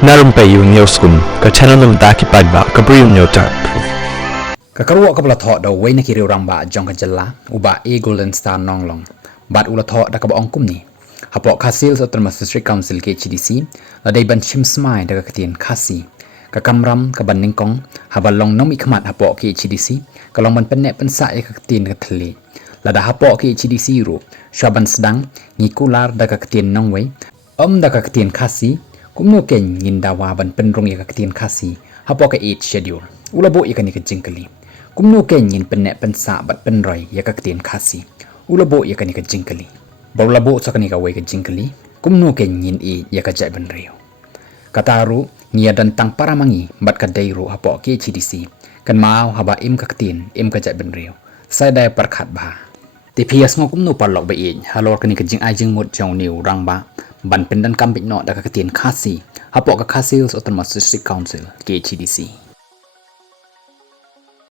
Na Rympei U channel nabynta paidbah Bri U Hynñiewtrep. Kakaruak ka balathok daw way na kiriurang ba jong kajala uba Bah Goldenstar nonglong bat ulathok da kabaong kumni hapok Khasi sa District Council KHADC la day ban chim smai da kakatien Khasi kakamram ka ban ningkong habalong nom ikmat hapok KHADC kalong ban penek pensa ya kakatien kathli la da hapok KHADC ru syaban sedang ngikular da kakatien nongway da kakatien Khasi kumno ken ngindawa ban penrong ya kakatien Khasi hapok ka 8 schedule ulabo ikan ka jingkali kumno ken yin penek pensa bat penroy ya kakatien Khasi ulabo ikan ka jingkali baru labo sa kanika way ka jingkali kumno ken yin ya ka jai benreo kataru ngia dantang para mangi bat ka dairu hapok KHADC kan mau haba im kakatien im ka jai benreo sai dai parkhat ba TPS ngo kumno parlok ba in halor kanika jingai jingmut jong niu rang ba ban pendan kambik no da kakatien Khasi hapok ka Khasi sa District Council KHADC